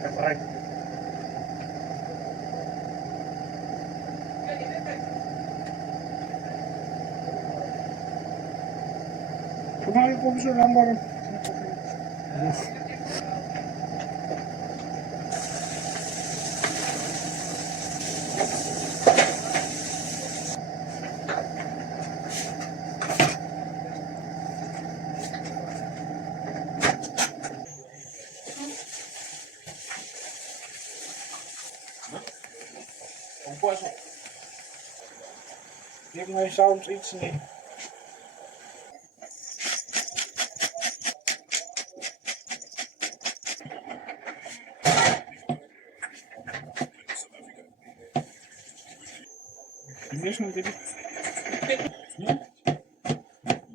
Right. Kemarin kok bisa gambar? Oppassen. Geef mij soms iets niet. Is nog dit?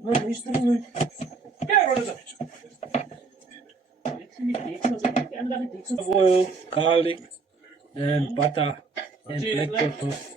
Wat is er nu? Ja, wat is het? Oil, garlic, and butter, and black pepper.